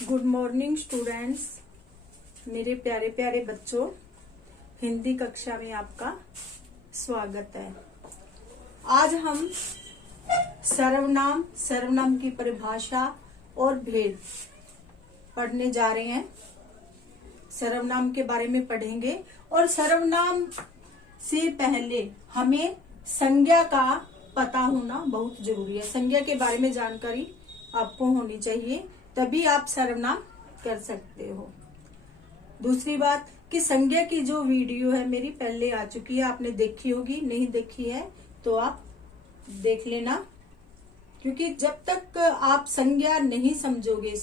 Good morning students, मेरे प्यारे प्यारे बच्चों। हिंदी कक्षा में आपका स्वागत है। आज हम सर्वनाम की परिभाषा और भेद पढ़ने जा रहे हैं। सर्वनाम के बारे में पढ़ेंगे और सर्वनाम से पहले हमें संज्ञा का पता होना बहुत जरूरी है। संज्ञा के बारे में जानकारी आपको होनी चाहिए, तभी आप सर्वनाम कर सकते हो। दूसरी बात कि संज्ञा की जो वीडियो है मेरी पहले आ चुकी है, आपने देखी होगी। नहीं देखी है तो आप देख लेना, क्योंकि जब तक आप संज्ञा नहीं समझोगे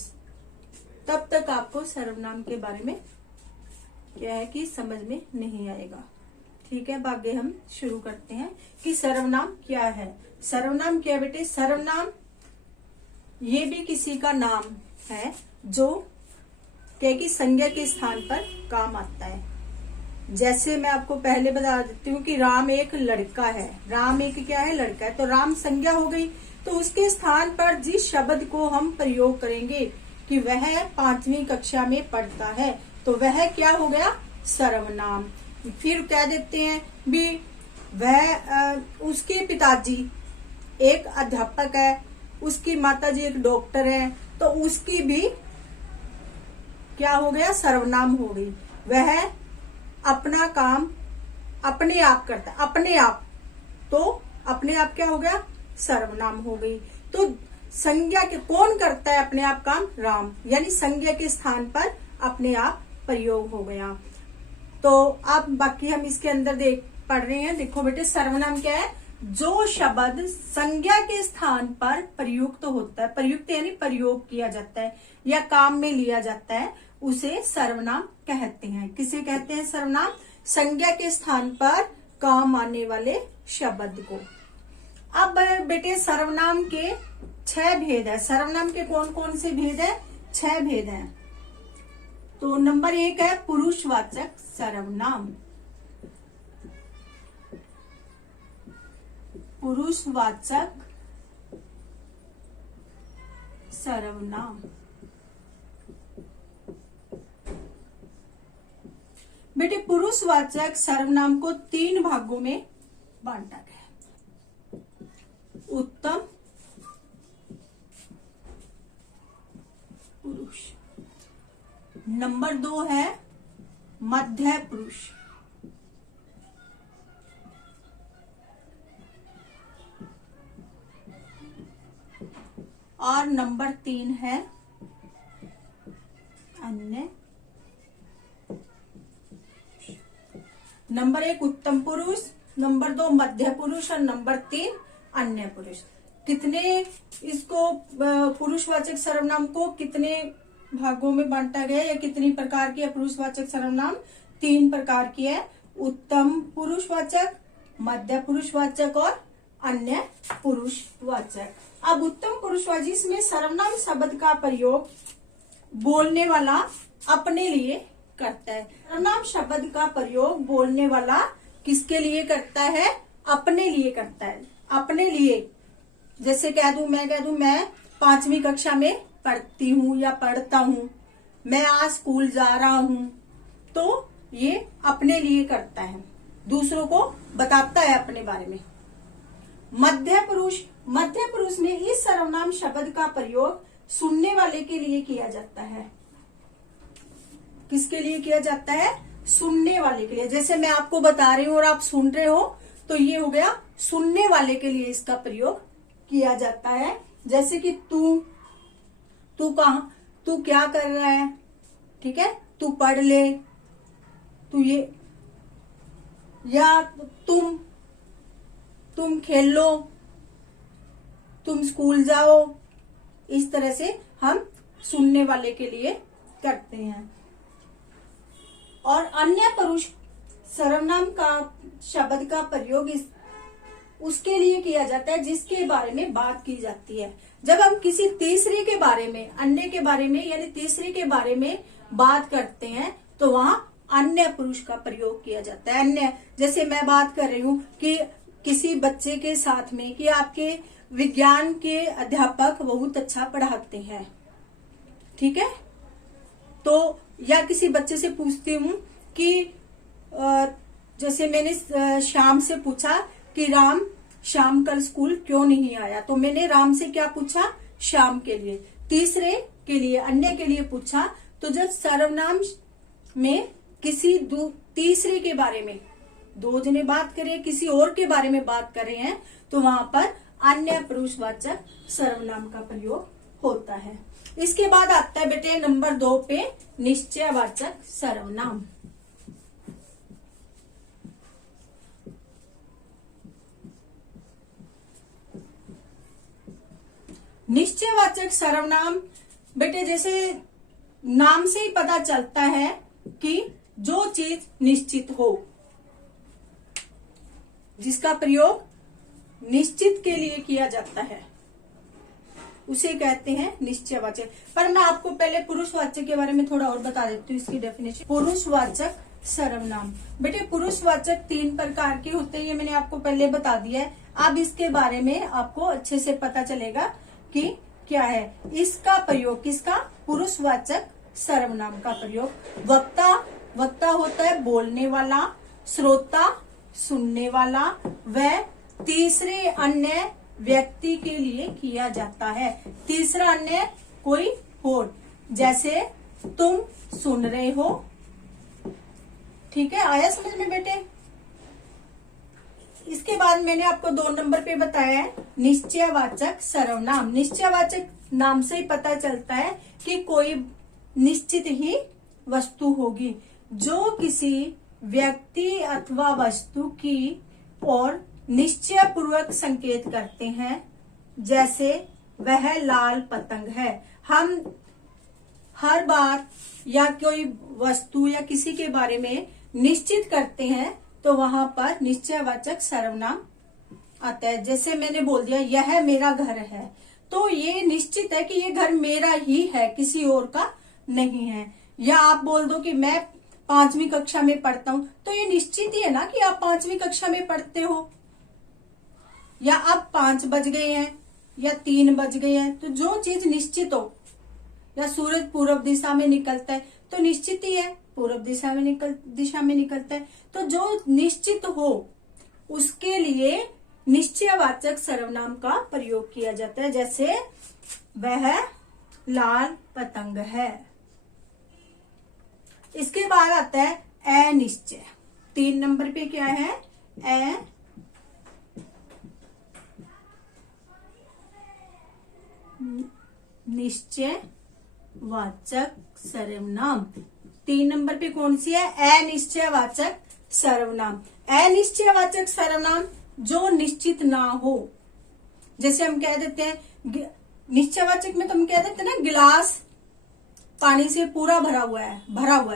तब तक आपको सर्वनाम के बारे में क्या है कि समझ में नहीं आएगा। ठीक है, आगे हम शुरू करते हैं कि सर्वनाम क्या है। सर्वनाम क्या बेटे? सर्वनाम ये भी किसी का नाम है जो क्या कि संज्ञा के स्थान पर काम आता है। जैसे मैं आपको पहले बता देती हूँ कि राम एक लड़का है। राम एक क्या है? लड़का है। तो राम संज्ञा हो गई, तो उसके स्थान पर जिस शब्द को हम प्रयोग करेंगे कि वह 5वीं कक्षा में पढ़ता है, तो वह क्या हो गया? सर्वनाम। फिर कह देते हैं भी वह उसके पिताजी एक अध्यापक है, उसकी माताजी एक डॉक्टर है, तो उसकी भी क्या हो गया? सर्वनाम हो गई। वह अपना काम अपने आप करता है, अपने आप, तो अपने आप क्या हो गया? सर्वनाम हो गई। तो संज्ञा के कौन करता है अपने आप काम? राम, यानी संज्ञा के स्थान पर अपने आप प्रयोग हो गया। तो अब बाकी हम इसके अंदर पढ़ रहे हैं। देखो बेटे, सर्वनाम क्या है? जो शब्द संज्ञा के स्थान पर प्रयुक्त होता है, प्रयुक्त यानी प्रयोग किया जाता है या काम में लिया जाता है, उसे सर्वनाम कहते हैं। किसे कहते हैं सर्वनाम? संज्ञा के स्थान पर काम आने वाले शब्द को। अब बेटे सर्वनाम के 6 भेद है। सर्वनाम के कौन कौन से भेद है? 6 भेद हैं। तो नंबर 1 है पुरुषवाचक सर्वनाम। पुरुषवाचक सर्वनाम। बेटे पुरुषवाचक सर्वनाम को 3 भागों में बांटा गया। उत्तम पुरुष, नंबर 2 है मध्य पुरुष, और नंबर 3 है अन्य। नंबर 1 उत्तम पुरुष, नंबर 2 मध्य पुरुष और नंबर 3 अन्य पुरुष। कितने इसको पुरुषवाचक सर्वनाम को कितने भागों में बांटा गया या कितनी प्रकार की है पुरुषवाचक सर्वनाम? 3 प्रकार की है। उत्तम पुरुषवाचक, मध्य पुरुषवाचक और अन्य पुरुषवाचक। अब उत्तम पुरुषवाचक, इसमें सर्वनाम शब्द का प्रयोग बोलने वाला अपने लिए करता है। सर्वनाम शब्द का प्रयोग बोलने वाला किसके लिए करता है? अपने लिए करता है। अपने लिए, जैसे कह दूं मैं 5वीं कक्षा में पढ़ती हूँ या पढ़ता हूँ, मैं आज स्कूल जा रहा हूँ, तो ये अपने लिए करता है, दूसरों को बताता है अपने बारे में। मध्य पुरुष में इस सर्वनाम शब्द का प्रयोग सुनने वाले के लिए किया जाता है। किसके लिए किया जाता है? सुनने वाले के लिए। जैसे मैं आपको बता रही हूँ और आप सुन रहे हो, तो ये हो गया सुनने वाले के लिए इसका प्रयोग किया जाता है। जैसे कि तू कहाँ, तू क्या कर रहा है, ठीक है, तू पढ़ ले, तू ये, या तुम खेलो, तुम स्कूल जाओ। इस तरह से हम सुनने वाले के लिए करते हैं। और अन्य पुरुष सर्वनाम का शब्द का प्रयोग उसके लिए किया जाता है जिसके बारे में बात की जाती है। जब हम किसी तीसरे के बारे में, अन्य के बारे में यानी तीसरे के बारे में बात करते हैं, तो वहां अन्य पुरुष का प्रयोग किया जाता है। अन्य, जैसे मैं बात कर रही हूँ कि किसी बच्चे के साथ में कि आपके विज्ञान के अध्यापक बहुत अच्छा पढ़ाते हैं, ठीक है। तो या किसी बच्चे से पूछती हूँ कि जैसे मैंने शाम से पूछा कि राम शाम कल स्कूल क्यों नहीं आया, तो मैंने राम से क्या पूछा, शाम के लिए। तीसरे के लिए, अन्य के लिए पूछा, तो जब सर्वनाम में किसी तीसरे के बारे में दो जने बात करें, किसी और के बारे में बात कर रहे हैं, तो वहां पर अन्य पुरुषवाचक सर्वनाम का प्रयोग होता है। इसके बाद आता है बेटे नंबर 2 पे निश्चयवाचक सर्वनाम। निश्चयवाचक सर्वनाम बेटे जैसे नाम से ही पता चलता है कि जो चीज निश्चित हो, जिसका प्रयोग निश्चित के लिए किया जाता है, उसे कहते हैं निश्चयवाचक। पर मैं आपको पहले पुरुषवाचक के बारे में थोड़ा और बता देती हूँ, इसकी डेफिनेशन। पुरुषवाचक सर्वनाम बेटे पुरुषवाचक 3 प्रकार के होते हैं, ये मैंने आपको पहले बता दिया है। अब इसके बारे में आपको अच्छे से पता चलेगा कि क्या है इसका प्रयोग, किसका, पुरुषवाचक सर्वनाम का प्रयोग। वक्ता, वक्ता होता है बोलने वाला, श्रोता सुनने वाला, व तीसरे अन्य व्यक्ति के लिए किया जाता है। तीसरा अन्य कोई और, जैसे तुम सुन रहे हो, ठीक है, आया समझ में बेटे। इसके बाद मैंने आपको 2 नंबर पे बताया है निश्चयवाचक सर्वनाम। निश्चयवाचक नाम से ही पता चलता है कि कोई निश्चित ही वस्तु होगी जो किसी व्यक्ति अथवा वस्तु की ओर निश्चय पूर्वक संकेत करते हैं, जैसे वह लाल पतंग है। हम हर बार या कोई वस्तु या किसी के बारे में निश्चित करते हैं तो वहां पर निश्चयवाचक सर्वनाम आता है। जैसे मैंने बोल दिया यह मेरा घर है, तो ये निश्चित है कि ये घर मेरा ही है, किसी और का नहीं है। या आप बोल दो कि मैं 5वीं कक्षा में पढ़ता हूं, तो ये निश्चित ही है ना कि आप 5वीं कक्षा में पढ़ते हो। या अब 5 बज गए हैं या 3 बज गए हैं, तो जो चीज निश्चित हो, या सूरज पूर्व दिशा में निकलता है तो निश्चित ही है, पूर्व दिशा में निकलता है। तो जो निश्चित हो उसके लिए निश्चयवाचक सर्वनाम का प्रयोग किया जाता है, जैसे वह लाल पतंग है। इसके बाद आता है अनिश्चय। 3 नंबर पे क्या है, निश्चयवाचक सर्वनाम। 3 नंबर पे कौन सी है, अनिश्चयवाचक सर्वनाम। अनिश्चयवाचक सर्वनाम जो निश्चित ना हो, जैसे हम कह देते हैं निश्चयवाचक में तो हम कह देते हैं ना गिलास पानी से पूरा भरा हुआ है,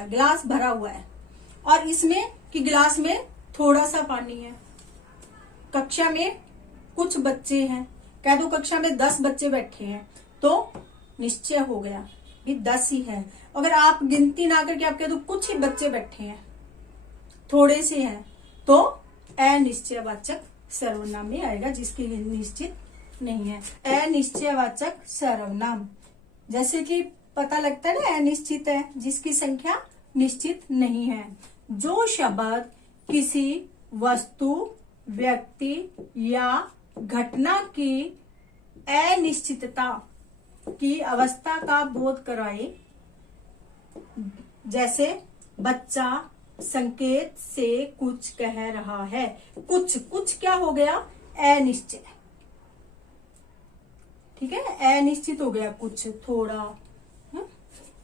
गिलास भरा हुआ है, और इसमें कि गिलास में थोड़ा सा पानी है। कक्षा में कुछ बच्चे हैं, कह दो कक्षा में 10 बच्चे बैठे हैं, तो निश्चय हो गया ये 10 ही है। अगर आप गिनती ना करके आप कह दो कुछ ही बच्चे बैठे हैं, थोड़े से हैं, तो अनिश्चयवाचक सर्वनाम में आएगा, जिसकी निश्चित नहीं है। अनिश्चयवाचक सर्वनाम जैसे कि पता लगता है ना, अनिश्चित है, जिसकी संख्या निश्चित नहीं है। जो शब्द किसी वस्तु, व्यक्ति या घटना की अनिश्चितता की अवस्था का बोध कराए, जैसे बच्चा संकेत से कुछ कह रहा है। कुछ क्या हो गया, अनिश्चय, ठीक है, अनिश्चित हो गया कुछ, थोड़ा।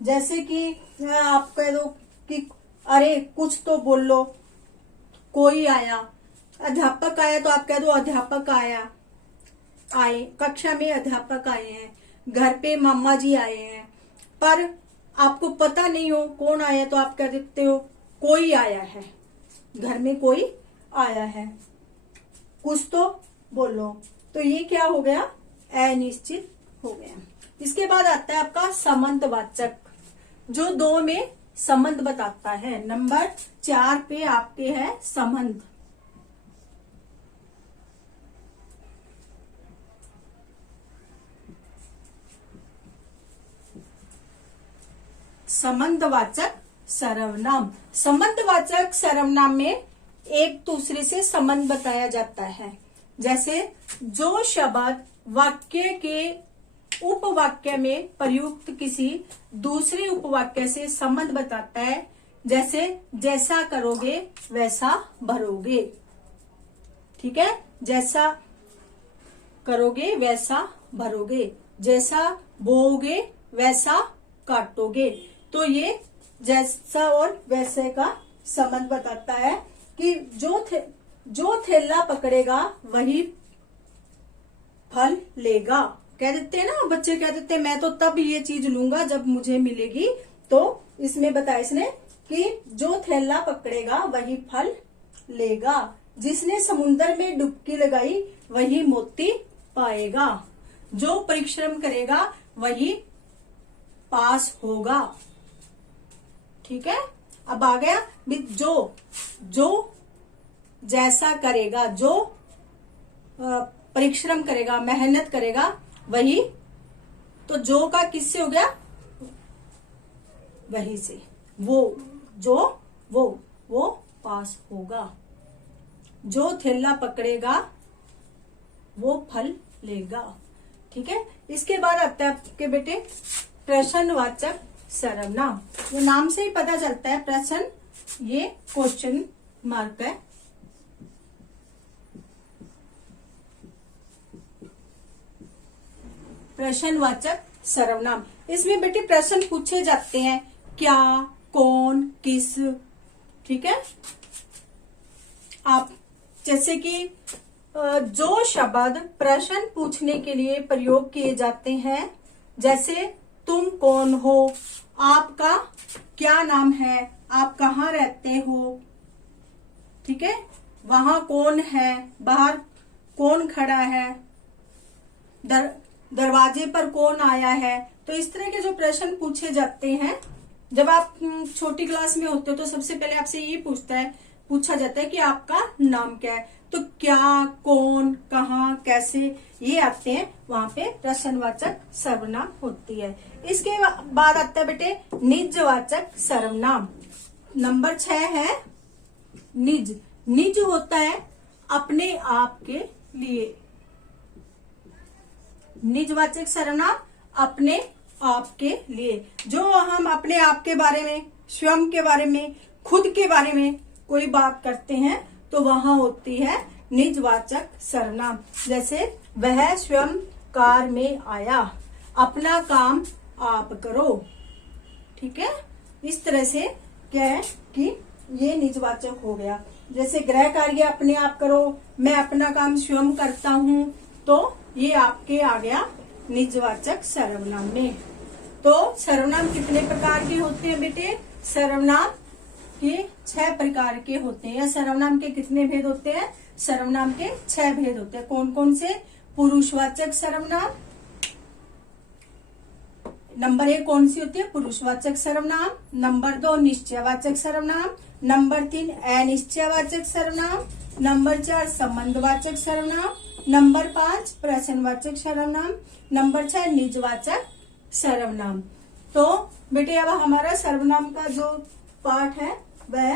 जैसे कि आप कह दो कि अरे कुछ तो बोल लो, कोई आया, अध्यापक आया तो आप कह दो अध्यापक आए, कक्षा में अध्यापक आए हैं, घर पे मामा जी आए हैं, पर आपको पता नहीं हो कौन आया तो आप कह देते हो कोई आया है, घर में कोई आया है, कुछ तो बोलो। तो ये क्या हो गया, अनिश्चित हो गया। इसके बाद आता है आपका संबंधवाचक, जो 2 में संबंध बताता है। नंबर 4 पे आपके है संबंध। संबंधवाचक सर्वनाम। संबंधवाचक सर्वनाम में एक दूसरे से संबंध बताया जाता है। जैसे जो शब्द वाक्य के उपवाक्य में प्रयुक्त किसी दूसरे उपवाक्य से संबंध बताता है, जैसे जैसा करोगे वैसा भरोगे। ठीक है, जैसा करोगे वैसा भरोगे, जैसा बोओगे वैसा काटोगे। तो ये जैसा और वैसे का संबंध बताता है कि जो थैला पकड़ेगा वही फल लेगा। कह देते हैं ना बच्चे, कह देते हैं मैं तो तब ये चीज लूंगा जब मुझे मिलेगी। तो इसमें बताया इसने कि जो थैला पकड़ेगा वही फल लेगा, जिसने समुद्र में डुबकी लगाई वही मोती पाएगा, जो परिश्रम करेगा वही पास होगा। ठीक है, अब आ गया जो जैसा करेगा, जो परिश्रम करेगा, मेहनत करेगा वही, तो जो का किससे हो गया, वही से, वो पास होगा। जो थैला पकड़ेगा वो फल लेगा। ठीक है, इसके बाद आता है आपके बेटे प्रश्नवाचक सर्वनाम। ये नाम से ही पता चलता है प्रश्न, ये क्वेश्चन मार्क है। प्रश्नवाचक सर्वनाम, इसमें बेटे प्रश्न पूछे जाते हैं, क्या, कौन, किस। ठीक है, आप जैसे कि जो शब्द प्रश्न पूछने के लिए प्रयोग किए जाते हैं, जैसे तुम कौन हो, आपका क्या नाम है, आप कहाँ रहते हो। ठीक है, वहां कौन है, बाहर कौन खड़ा है, दरवाजे पर कौन आया है। तो इस तरह के जो प्रश्न पूछे जाते हैं, जब आप छोटी क्लास में होते हो तो सबसे पहले आपसे ये पूछा जाता है कि आपका नाम क्या है। तो क्या, कौन, कहाँ, कैसे, ये आते हैं, वहां पे प्रश्नवाचक सर्वनाम होती है। इसके बाद आता है बेटे निजवाचक सर्वनाम। नंबर 6 है निज। निज होता है अपने आप के लिए। निजवाचक सर्वनाम अपने आप के लिए, जो हम अपने आप के बारे में, स्वयं के बारे में, खुद के बारे में कोई बात करते हैं तो वहां होती है निजवाचक सर्वनाम। जैसे वह स्वयं कार में आया, अपना काम आप करो। ठीक है, इस तरह से क्या है कि ये निजवाचक हो गया। जैसे गृह कार्य अपने आप करो, मैं अपना काम स्वयं करता हूँ, तो ये आपके आ गया निजवाचक सर्वनाम में। तो सर्वनाम कितने प्रकार के होते हैं बेटे, सर्वनाम के 6 प्रकार के होते हैं। या सर्वनाम के कितने भेद होते हैं, सर्वनाम के 6 भेद होते हैं। कौन कौन से, पुरुषवाचक सर्वनाम, नंबर 1 कौन सी होती है, पुरुषवाचक सर्वनाम। नंबर 2 निश्चयवाचक सर्वनाम। नंबर 3 अनिश्चयवाचक सर्वनाम। नंबर 4 संबंधवाचक सर्वनाम। नंबर 5 प्रश्नवाचक सर्वनाम। नंबर 6 निजवाचक सर्वनाम। तो बेटे अब हमारा सर्वनाम का जो पाठ है वह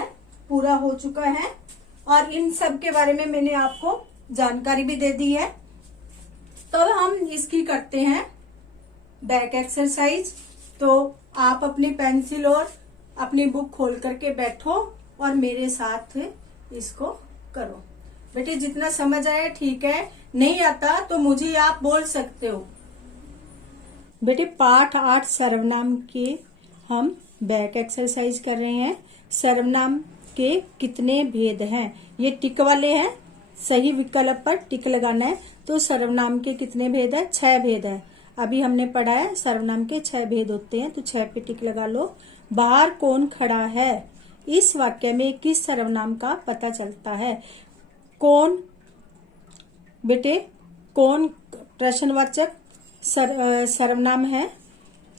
पूरा हो चुका है, और इन सब के बारे में मैंने आपको जानकारी भी दे दी है। तो अब हम इसकी करते हैं बैक एक्सरसाइज। तो आप अपनी पेंसिल और अपनी बुक खोल करके बैठो और मेरे साथ इसको करो। बेटे जितना समझ आया ठीक है, नहीं आता तो मुझे आप बोल सकते हो। बेटे पाठ 8 सर्वनाम के हम बैक एक्सरसाइज कर रहे हैं। सर्वनाम के कितने भेद हैं, ये टिक वाले हैं, सही विकल्प पर टिक लगाना है। तो सर्वनाम के कितने भेद है, 6 भेद है। अभी हमने पढ़ा है सर्वनाम के 6 भेद होते हैं, तो 6 पे टिक लगा लो। बाहर कौन खड़ा है, इस वाक्य में किस सर्वनाम का पता चलता है। कौन बेटे, कौन प्रश्नवाचक सर्वनाम है,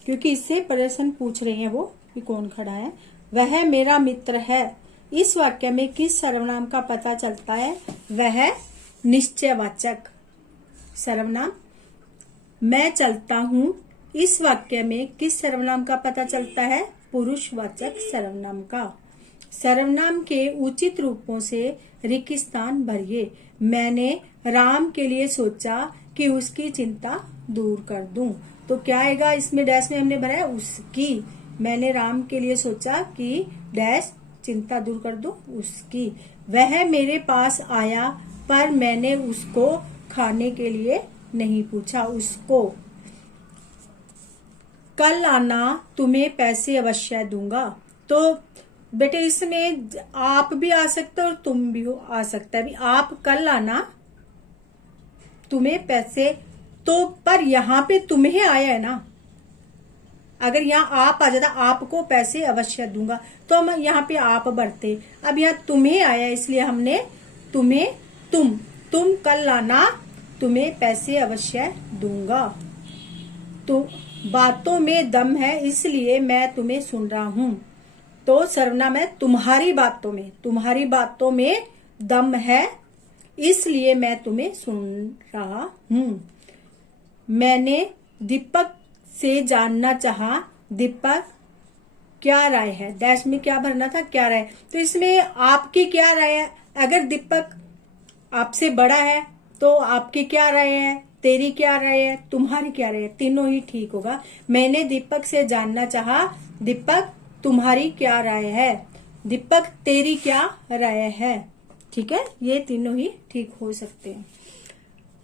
क्योंकि इससे प्रश्न पूछ रहे हैं वो कि कौन खड़ा है। वह मेरा मित्र है, इस वाक्य में किस सर्वनाम का पता चलता है, वह निश्चयवाचक सर्वनाम। मैं चलता हूँ, इस वाक्य में किस सर्वनाम का पता चलता है, पुरुषवाचक सर्वनाम का। सर्वनाम के उचित रूपों से रिक्त स्थान भरिए। मैंने राम के लिए सोचा कि उसकी चिंता दूर कर दूं। तो क्या आएगा इसमें? डैश में हमने भरा है उसकी। मैंने राम के लिए सोचा कि डैश चिंता दूर कर दूं उसकी। वह मेरे पास आया पर मैंने उसको खाने के लिए नहीं पूछा। उसको। कल आना, तुम्हें पैसे अवश्य दूंगा। तो बेटे इसमें आप भी आ सकते हो और तुम भी आ सकता है। भी आप कल आना, तुम्हें पैसे, तो पर यहाँ पे तुम्हें आया है ना। अगर यहाँ आप आ जाता आपको पैसे अवश्य दूंगा, तो हम यहाँ पे आप बढ़ते। अब यहाँ तुम्हें आया इसलिए हमने तुम्हें तुम कल आना, तुम्हें पैसे अवश्य दूंगा। तो बातों में दम है इसलिए मैं तुम्हें सुन रहा हूं। तो सर्वनाम है तुम्हारी बातों में दम है इसलिए मैं तुम्हें सुन रहा हूं। मैंने दीपक से जानना चाहा, दीपक क्या राय है। डैश में क्या भरना था? क्या राय। तो इसमें आपकी क्या राय है? अगर दीपक आपसे बड़ा है तो आपकी क्या राय है, तेरी क्या राय है, तुम्हारी क्या राय है, तीनों ही ठीक होगा। मैंने दीपक से जानना चाहा, दीपक तुम्हारी क्या राय है, दीपक तेरी क्या राय है। ठीक है, ये तीनों ही ठीक हो सकते हैं।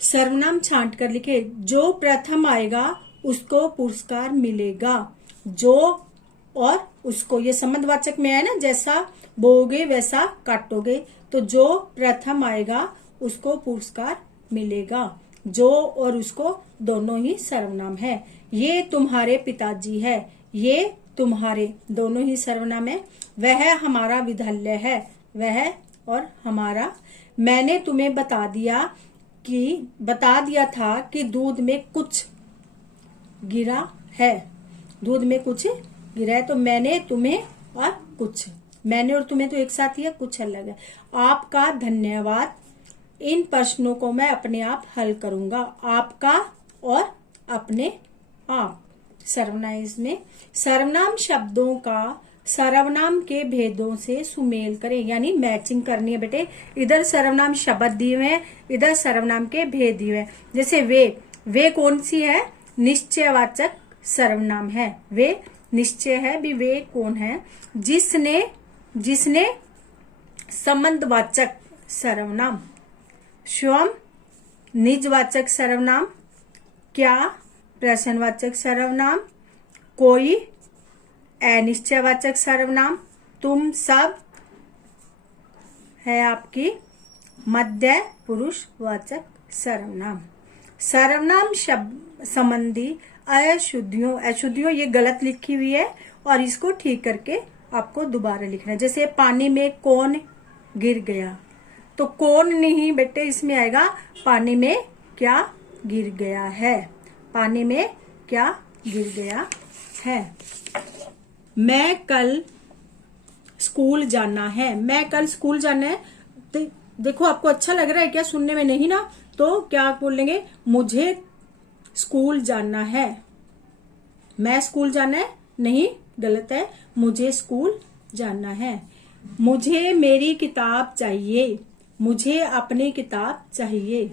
सर्वनाम छांट कर लिखे। जो प्रथम आएगा उसको पुरस्कार मिलेगा। जो और उसको, ये संबंधवाचक में है ना, जैसा बोओगे वैसा काटोगे। तो जो प्रथम आएगा उसको पुरस्कार मिलेगा। जो और उसको दोनों ही सर्वनाम है। ये तुम्हारे पिताजी है, ये तुम्हारे दोनों ही सर्वनाम है। वह हमारा विद्यालय है, वह और हमारा। मैंने तुम्हें बता दिया था कि दूध में कुछ गिरा है, दूध में कुछ गिरा है। तो मैंने, तुम्हें और कुछ, मैंने और तुम्हें तो एक साथ ही है, कुछ अलग है। आपका धन्यवाद। इन प्रश्नों को मैं अपने आप हल करूंगा। आपका और अपने आप सर्वनाम। इसमें सर्वनाम शब्दों का सर्वनाम के भेदों से सुमेल करें, यानी मैचिंग करनी है बेटे। इधर सर्वनाम शब्द दिए हुए हैं, इधर सर्वनाम के भेद दिए हुए हैं। जैसे वे कौन सी है? निश्चयवाचक सर्वनाम है। वे निश्चय है, भी वे कौन है? जिसने संबंधवाचक सर्वनाम। स्वयं निजवाचक सर्वनाम। क्या प्रश्नवाचक सर्वनाम। कोई अनिश्चयवाचक सर्वनाम। तुम सब है आपकी मध्य पुरुषवाचक सर्वनाम। सर्वनाम शब्द संबंधी अशुद्धियों ये गलत लिखी हुई है और इसको ठीक करके आपको दोबारा लिखना है। जैसे पानी में कौन गिर गया, तो कौन नहीं बेटे इसमें आएगा पानी में क्या गिर गया है, पानी में क्या गिर गया है। मैं कल स्कूल जाना है, मैं कल स्कूल जाना है। देखो आपको अच्छा लग रहा है क्या सुनने में? नहीं ना, तो क्या बोलेंगे? मुझे स्कूल जाना है। मैं स्कूल जाना है नहीं, गलत है। मुझे स्कूल जाना है। मुझे मेरी किताब चाहिए, मुझे अपनी किताब चाहिए।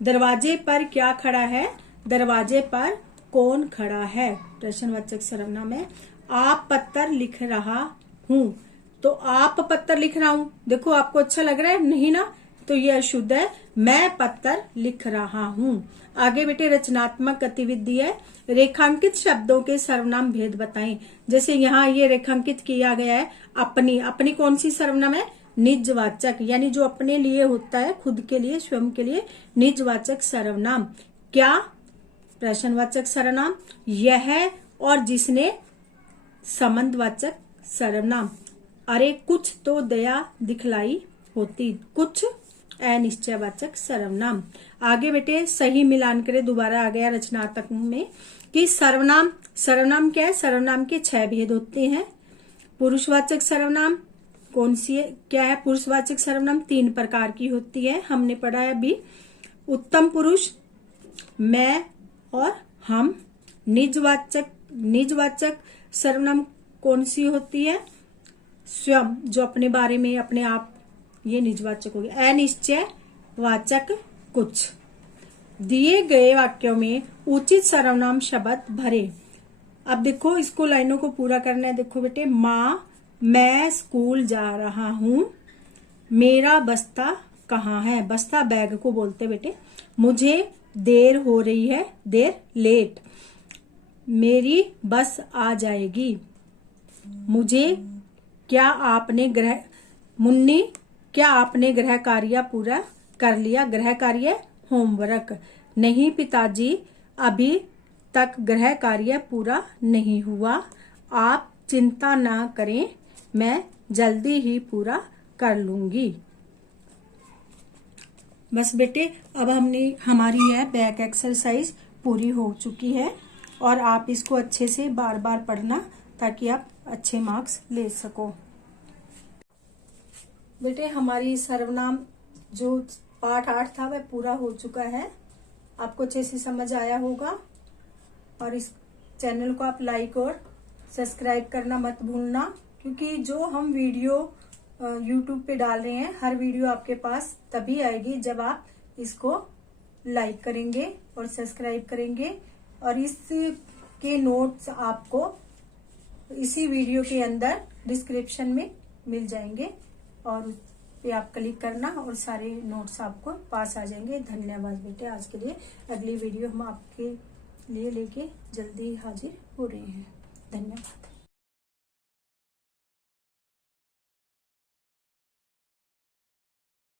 दरवाजे पर क्या खड़ा है? दरवाजे पर कौन खड़ा है? प्रश्नवाचक सर्वनाम है। आप पत्र लिख रहा हूँ, तो आप पत्र लिख रहा हूँ। देखो आपको अच्छा लग रहा है? नहीं ना, तो ये अशुद्ध है। मैं पत्र लिख रहा हूँ। आगे बेटे रचनात्मक गतिविधि है। रेखांकित शब्दों के सर्वनाम भेद बताएं। जैसे यहाँ ये रेखांकित किया गया है अपनी कौन सी सर्वनाम है? निजवाचक, यानी जो अपने लिए होता है, खुद के लिए, स्वयं के लिए। निजवाचक सर्वनाम। क्या प्रश्नवाचक सर्वनाम। यह और जिसने संबंधवाचक सर्वनाम। अरे कुछ तो दया दिखलाई होती। कुछ अनिश्चयवाचक सर्वनाम। आगे बेटे सही मिलान करें। दोबारा आ गया रचनात्मक में कि सर्वनाम क्या है? सर्वनाम के 6 भेद होते हैं। पुरुषवाचक सर्वनाम कौन सी है? क्या है? पुरुषवाचक सर्वनाम 3 प्रकार की होती है, हमने पढ़ा है अभी। उत्तम पुरुष, मैं और हम। निजवाचक सर्वनाम कौन सी होती है? स्वयं, जो अपने बारे में, अपने आप, ये निजवाचक हो गया। अनिश्चय वाचक कुछ। दिए गए वाक्यों में उचित सर्वनाम शब्द भरे। अब देखो, इसको लाइनों को पूरा करना है। देखो बेटे, माँ, मैं स्कूल जा रहा हूं, मेरा बस्ता कहाँ है? बस्ता बैग को बोलते बेटे। मुझे देर हो रही है, देर लेट। मेरी बस आ जाएगी। मुझे मुन्नी, क्या आपने गृह कार्य पूरा कर लिया? गृह कार्य होमवर्क। नहीं पिताजी, अभी तक गृह कार्य पूरा नहीं हुआ। आप चिंता ना करें, मैं जल्दी ही पूरा कर लूंगी। बस बेटे, अब हमारी यह बैक एक्सरसाइज पूरी हो चुकी है और आप इसको अच्छे से बार बार पढ़ना ताकि आप अच्छे मार्क्स ले सको। बेटे, हमारी सर्वनाम जो पाठ 8 था वह पूरा हो चुका है। आपको अच्छे से समझ आया होगा और इस चैनल को आप लाइक और सब्सक्राइब करना मत भूलना, क्योंकि जो हम वीडियो YouTube पे डाल रहे हैं, हर वीडियो आपके पास तभी आएगी जब आप इसको लाइक करेंगे और सब्सक्राइब करेंगे। और इसके नोट्स आपको इसी वीडियो के अंदर डिस्क्रिप्शन में मिल जाएंगे और उस पे आप क्लिक करना और सारे नोट्स आपको पास आ जाएंगे। धन्यवाद बेटे आज के लिए। अगली वीडियो हम आपके लिए लेके जल्दी हाजिर हो रहे हैं। धन्यवाद।